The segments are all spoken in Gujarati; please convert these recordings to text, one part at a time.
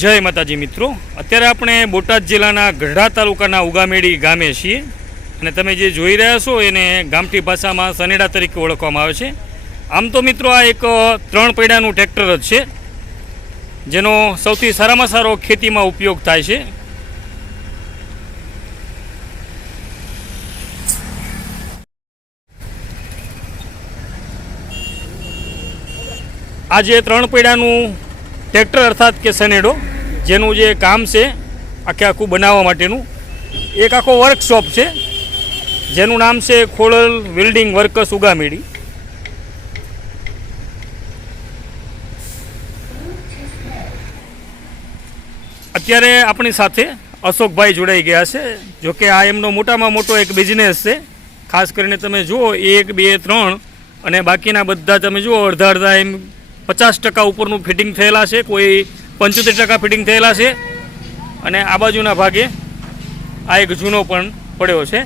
જય માતાજી મિત્રો. અત્યારે આપણે બોટાદ જિલ્લાના ગઢડા તાલુકાના ઉગામેડી ગામે છીએ અને તમે જે જોઈ રહ્યા છો એને ગામઠી ભાષામાં સનેડા તરીકે ઓળખવામાં આવે છે. આમ તો મિત્રો આ એક ત્રણ પૈડાનું ટ્રેક્ટર જ છે, જેનો સૌથી સારામાં સારો ખેતીમાં ઉપયોગ થાય છે. આ જે ત્રણ પૈડાનું ટ્રેક્ટર અર્થાત કે સનેડો જેનું જે કામ છે, આખે આખું બનાવવા માટેનું, એક આખો વર્કશોપ છે, જેનું નામ છે ખોડલ વેલ્ડિંગ વર્કર્સ ઉગામેડી. અત્યારે આપણી સાથે અશોકભાઈ જોડાઈ ગયા છે જોકે આ એમનો મોટામાં મોટો એક બિઝનેસ છે. ખાસ કરીને તમે જુઓ, એક, બે, ત્રણ, અને બાકીના બધા તમે જુઓ અડધા અડધા એમ પચાસ ટકા ઉપરનું ફિટિંગ થયેલા છે, કોઈ પંચોતેર ટકા ફિટિંગ થયેલા છે. અને આ બાજુના ભાગે આ એક જૂનો પણ પડ્યો છે.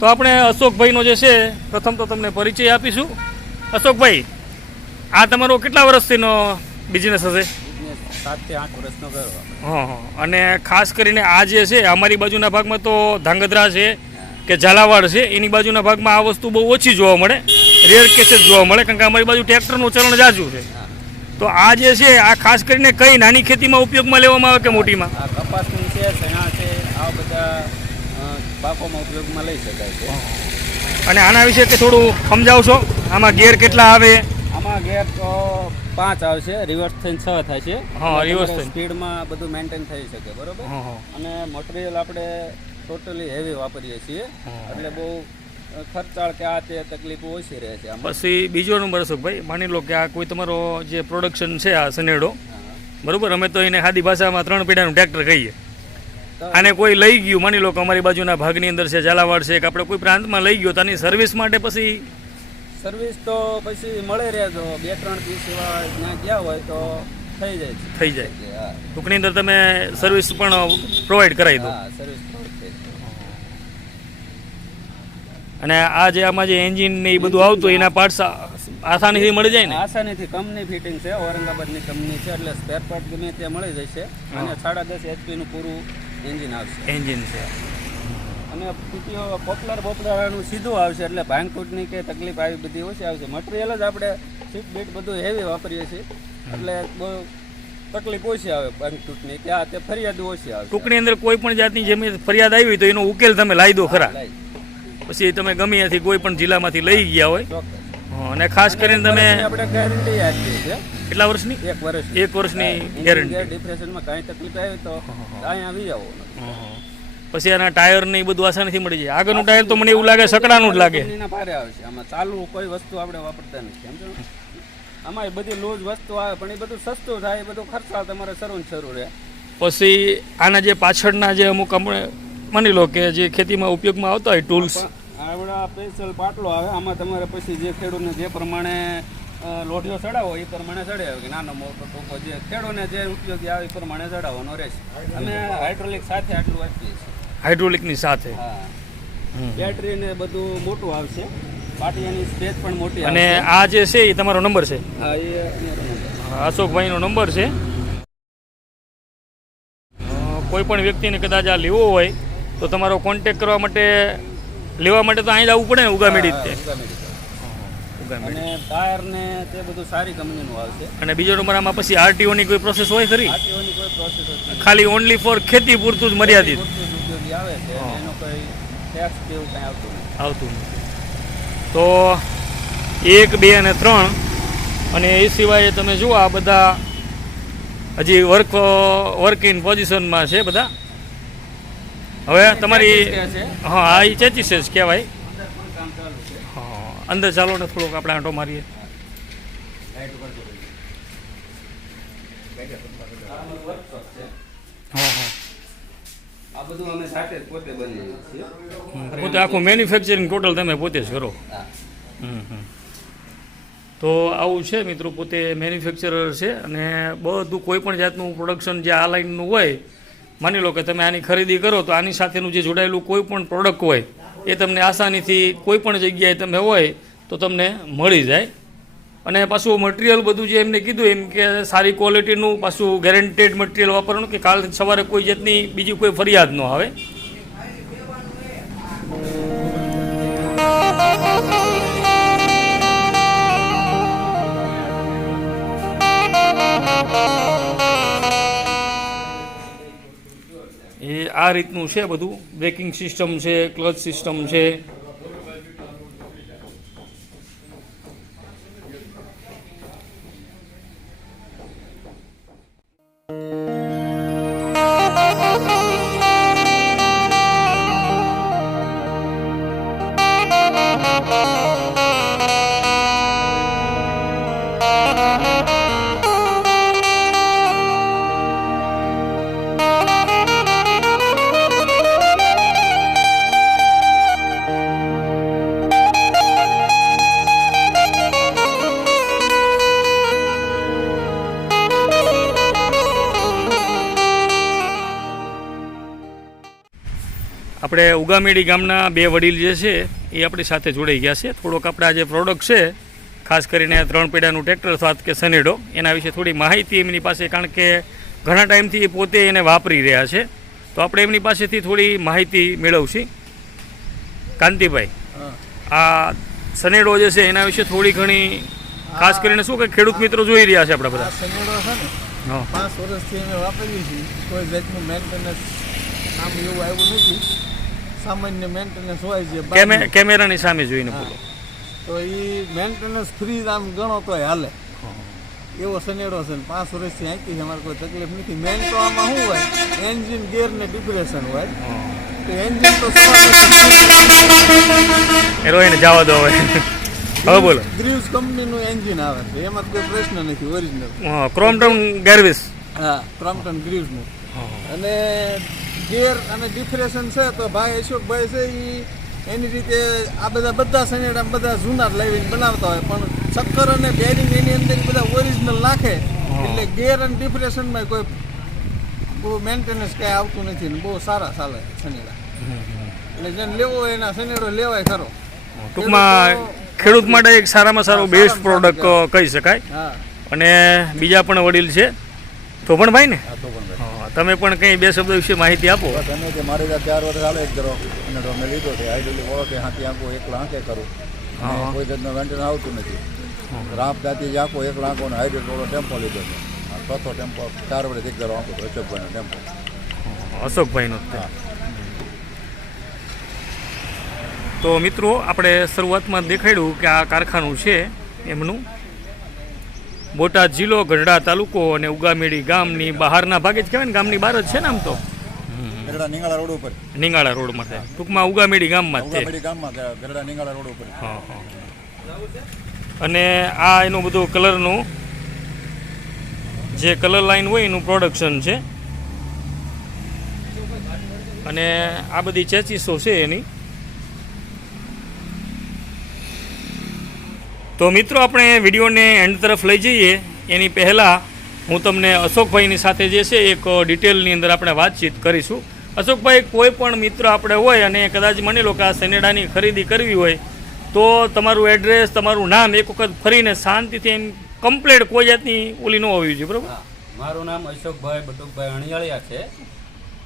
તો આપણે અશોકભાઈનો જે છે, પ્રથમ તો તમને પરિચય આપીશું. અશોકભાઈ, આ તમારો કેટલા વર્ષથીનો બિઝનેસ હશે? સાતથી વર્ષનો હા હા. અને ખાસ કરીને આ જે છે, અમારી બાજુના ભાગમાં તો ધાંગધ્રા છે કે ઝાલાવાડ છે, એની બાજુના ભાગમાં આ વસ્તુ બહુ ઓછી જોવા મળે. રેર કેસેસ જોવા મળે કારણ કે અમારી બાજુ ટ્રેક્ટરનું ચલણ જાજુ છે. તો આ જે છે આ ખાસ કરીને કઈ નાની ખેતીમાં ઉપયોગમાં લેવામાં આવે કે મોટીમાં? આ કપાસની છે ચણા છે આ બધા પાકોમાં ઉપયોગમાં લઈ શકાય છે. અને આના વિશે કે થોડું સમજાવશો? આમાં ગેર કેટલા આવે? આમાં ગેર તો પાંચ આવશે રિવર્સ થઈને છ થાય છે. હા, રિવર્સ સ્પીડમાં બધું મેન્ટેન થઈ શકે બરોબર. અને મટીરિયલ આપણે ટોટલી હેવી વાપરીએ છીએ. એટલે બહુ ખર્ચાળ કે આ તે તકલીફો ઓછી રહે છે પછી બીજો નંબર અશોકભાઈ માની લો કે આ કોઈ તમારો જે પ્રોડક્શન છે આ સનેડો. બરોબર? અમે તો એને ખાદી ભાષામાં ત્રણ પીડાનું ટ્રેક્ટર કહીએ. આને કોઈ લઈ ગયું માની લો કે અમારી બાજુના ભાગની અંદર છે ઝાલાવાડ છે કે આપણે કોઈ પ્રાંતમાં લઈ ગયો તો આની સર્વિસ માટે પછી સર્વિસ તો પછી મળે રહે જો બે ત્રણ દિવસ એવા જ્યાં ગયા હોય તો થઈ જાય થઈ જાય. ટૂંકની અંદર તમે સર્વિસ પણ પ્રોવાઈડ કરાવી દો. સર્વિસ પ્રોવાઈડ થઈ જાય અને આ જે આમાં જે એન્જિન ને એ બધું આવતું એના પાર્ટસ આસાનીથી મળી જાય ને? આસાનીથી કંપની ફિટિંગ છે ઔરંગાબાદની કંપની છે એટલે સ્પેર પાર્ટ ગમે ત્યાં મળી જશે. અને સાડા દસ એચપીનું પૂરું એન્જિન આવશે. એન્જિન છે. અને પીટીઓ પોપલર બોપલરનું સીધું આવશે એટલે ભાંગતૂટની કે તકલીફ આવી બધી ઓછી આવશે. મટીરિયલ જ આપણે સીટ બીટ બધું હેવી વાપરીએ છીએ એટલે બહુ તકલીફ ઓછી આવે ભાંગતૂટની કે ત્યાં તે ફરિયાદ ઓછી આવે ટૂંકની અંદર કોઈ પણ જાતની જેમ ફરિયાદ આવી તો એનો ઉકેલ તમે લાવી દો ખરા. લાઈ. પછી તમે ગમે ત્યાંથી કોઈ પણ જિલ્લામાંથી લઈ ગયા હોય અને ખાસ કરીને તમે આપણે ગેરંટી આપીએ છીએ કેટલા વર્ષની? એક વર્ષ એક વર્ષની ગેરંટી ડિપ્રેશનમાં કાંઈ તકલીફ આવી તો અહીંયા આવી જાવ પછી આના ટાયર ને એ બધું આસાનીથી મળી જાય. આગળનું ટાયર તો મને એવું લાગે સકડાનું જ લાગે. ભારે આવે છે. આમાં ચાલુ કોઈ વસ્તુ આપણે વાપરતા નથી. સમજો? આમાં એ બધી લૂઝ વસ્તુ આવે પણ એ બધું સસ્તું થાય એ બધું ખર્ચા તમારે શરૂ શરૂ રહે. પછી આના જે પાછળના જે અમુક આપણે માની લો કે જે ખેતીમાં ઉપયોગમાં આવતા હોય ટૂલ્સ આવડા સ્પેશિયલ પાટલો આવે આમાં તમારે પછી જે ખેડૂતને જે પ્રમાણે અ, લોઢિયો ચડાવો એ પ્રમાણે ચડે કે નાનો મોટો ટૂંકો જે ખેડૂતને જે ઉપયોગી આવે એ પ્રમાણે ચડાવવાનો રહેશે. અમે હાઇડ્રોલિક સાથે આટલું આપીએ છીએ. હાઇડ્રોલિકની સાથે. બેટરી ને બધું મોટું આવશે. પાટિયાની સ્પેસ પણ મોટી અને આ જે છે એ તમારો નંબર છે? હા એ. અશોકભાઈનો નંબર છે. કોઈ પણ વ્યક્તિને કદાચ આ લેવો હોય તો તમારો કોન્ટેક કરવા માટે લેવા માટે તો અહીં જ આવવું પડે ને ઉગામેડી જ તે. અને ટાયર ને તે બધું સારી કંપનીનું આવશે. અને બીજો નંબર આમાં પછી આરટીઓની કોઈ પ્રોસેસ હોય ખરી? આરટીઓની કોઈ પ્રોસેસ ખાલી ઓનલી ફોર ખેતી પૂરતું જ મર્યાદિત. આવે છે એનો કોઈ ટેક્સ આવતું નથી. આવતું નથી. તો એક બે અને ત્રણ અને એ સિવાય તમે જુઓ આ બધા હજી વર્ક વર્ક ઇન પોઝિશનમાં છે બધા. હવે તમારી હા એ ચેચીસ કહેવાય અંદર પણ કામ ચાલુ છે હા અંદર ચાલો ને થોડોક આપણે આંટો મારીએ. પોતે આખું મેન્યુફેક્ચરિંગ ટોટલ તમે પોતે જ કરો. તો આવું છે મિત્રો પોતે મેન્યુફેક્ચરર છે અને બધું કોઈ પણ જાતનું પ્રોડક્શન જે આ લાઈનનું હોય માની લો કે તમે આની ખરીદી કરો તો આની સાથેનું જે જોડાયેલું કોઈ પણ પ્રોડક્ટ હોય, એ તમને આસાનીથી કોઈ પણ જગ્યાએ તમે હોય તો તમને મળી જાય. અને પાછું મટીરિયલ બધું જે એમને કીધું એમ કે સારી ક્વોલિટીનું પાછું ગેરંટેડ મટીરિયલ વાપરવાનું કે કાલ સવારે કોઈ જાતની બીજી કોઈ ફરિયાદ ન આવે. એ આ રીતનું છે બધું. બ્રેકિંગ સિસ્ટમ છે ક્લચ સિસ્ટમ છે. આપણે ઉગામેડી ગામના બે વડીલ જે છે એ આપણી સાથે જોડાઈ ગયા છે. થોડોક આપણા આ જે પ્રોડક્ટ છે ખાસ કરીને ત્રણ પેડાનું ટ્રેક્ટર સાત કે સનેડો એના વિશે થોડી માહિતી એમની પાસે કારણ કે ઘણા ટાઈમથી એ પોતે એને વાપરી રહ્યા છે. તો આપણે એમની પાસેથી થોડી માહિતી મેળવશી. કાંતિભાઈ આ સનેડો જે છે એના વિશે થોડી ઘણી ખાસ કરીને શું કે ખેડૂત મિત્રો જોઈ રહ્યા છે આપણા બધા સનેડો છે ને પાંચ વર્ષથી અમે વાપરીએ છીએ કોઈ જાતનું મેન્ટેનન્સ આમ એવું આવ્યું નથી. સામાન્ય મેન્ટેનન્સ હોય છે કેમે કેમેરાની સામે જોઈને બોલો. તો એ મેન્ટેનન્સ ફ્રી આમ ગણો તોય હાલે. એવો સનેડો છે ને પાંચ વર્ષથી આંકી છે અમારે કોઈ તકલીફ નથી. મેન તો આમાં શું હોય? એન્જિન ગેર ને ડિપ્રેશન હોય. તો એન્જિન તો હેરોઈને જવા દો હવે. હવે બોલો. ગ્રીવ્સ કંપનીનું એન્જિન આવે છે. એમાં કોઈ પ્રશ્ન નથી ઓરિજિનલ ક્રોમ ટાઉન ગેરવિસ હા ક્રોમ્પટન ગ્રીવ્સનું અને ગેર અને ડિફ્રેશન છે તો ભાઈ અશોકભાઈ છે એ એની રીતે આ બધા બધા સનેડા બધા જૂના લાવીને બનાવતા હોય. પણ ચક્કર અને બેરિંગ એની અંદર બધા ઓરિજિનલ નાખે. એટલે ગેર અને ડિફ્રેશનમાં કોઈ બહુ મેન્ટેનન્સ કાંઈ આવતું નથી ને બહુ સારા ચાલે સનેડા એટલે જેને લેવો હોય એના સનેડો લેવાય ખરો. ટૂંકમાં ખેડૂત માટે એક સારામાં સારું બેસ્ટ પ્રોડક્ટ કહી શકાય. હા. અને બીજા પણ વડીલ છે. તો પણ ભાઈ ને? હા, તમે પણ કંઈ બે શબ્દ વિશે માહિતી આપો. તમે કે મારે ત્યાં ચાર વર્ષ હાલે જ કરો. અને તો અમે લીધો છે. આઈડલી કે હાથી આંકો એકલા આંખે કરું. કોઈ જાતનું વેન્ટેન આવતું નથી. રામ જાતિ જ આંકો એકલા આંખો અને હાઈડ્રેટ વાળો ટેમ્પો લીધો છે. ચોથો ટેમ્પો ચાર વર્ષ એક કરો આંકો અશોકભાઈનો ટેમ્પો. અશોકભાઈનો. તો મિત્રો આપણે શરૂઆતમાં દેખાડ્યું કે આ કારખાનું છે એમનું. બોટાદ જિલ્લો ગઢડા તાલુકો અને ઉગામેડી ગામની બહારના ભાગે જ કહેવાય ને ગામની બહાર જ છે ને આમ તો? નિંગાળા રોડ ઉપર. નિંગાળા રોડમાં થાય. ટૂંકમાં ઉગામેડી ગામમાં ઉગામેડી રોડ ઉપર. હા હા. અને આ એનું બધું કલરનું જે કલર લાઈન હોય એનું પ્રોડક્શન છે. અને આ બધી ચેચીસો છે એની. તો મિત્રો, આપણે વિડીયોને એન્ડ તરફ લઈ જઈએ. એની પહેલાં હું તમને અશોકભાઈની સાથે જે છે, એક ડિટેલની અંદર આપણે વાતચીત કરીશું. અશોકભાઈ, કોઈ પણ મિત્ર આપણે હોય અને કદાચ માની લો કે આ સેનેડાની ખરીદી કરવી હોય, તો તમારું એડ્રેસ, તમારું નામ એક વખત ફરીને શાંતિથી એમ કમ્પ્લેટ કોઈ જાતની ઓલી ન હોવી જોઈએ, બરાબર? મારું નામ અશોકભાઈ બટુકભાઈ અણિયાળિયા છે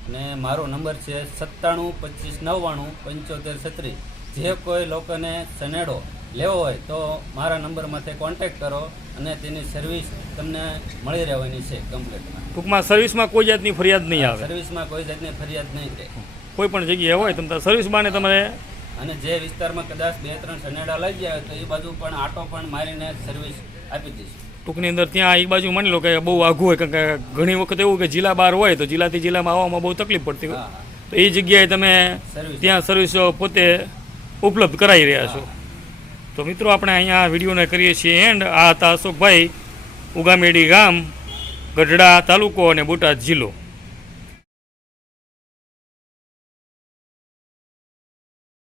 અને મારો નંબર છે સત્તાણું, પચીસ, નવ્વાણું, પંચોતેર, છત્રીસ. જે કોઈ લોકોને સનેડો લેવો હોય તો મારા નંબરમાંથી કોન્ટેક્ટ કરો અને તેની સર્વિસ તમને મળી રહેવાની છે કમ્પ્લીટમાં ટૂંકમાં સર્વિસમાં કોઈ જાતની ફરિયાદ નહીં આવે. સર્વિસમાં કોઈ જાતની ફરિયાદ નહીં રહે. કોઈ પણ જગ્યાએ હોય તમે સર્વિસ બાને તમારે અને જે વિસ્તારમાં કદાચ બે ત્રણ સનેડા લઈ જાય તો એ બાજુ પણ આટો પણ મારીને સર્વિસ આપી દઈશું. ટૂંકની અંદર ત્યાં એ બાજુ માની લો કે બહુ આઘું હોય કારણ કે ઘણી વખત એવું કે જિલ્લા બહાર હોય તો જિલ્લાથી જિલ્લામાં આવવામાં બહુ તકલીફ પડતી હોય. તો એ જગ્યાએ તમે ત્યાં સર્વિસ પોતે ઉપલબ્ધ કરાવી રહ્યા છો. તો મિત્રો, આપણે અહીંયા વિડીયોને કરીએ છીએ એન્ડ. આ હતા અશોકભાઈ ઉગામેડી ગામ, ગઢડા તાલુકો અને બોટાદ જિલ્લો.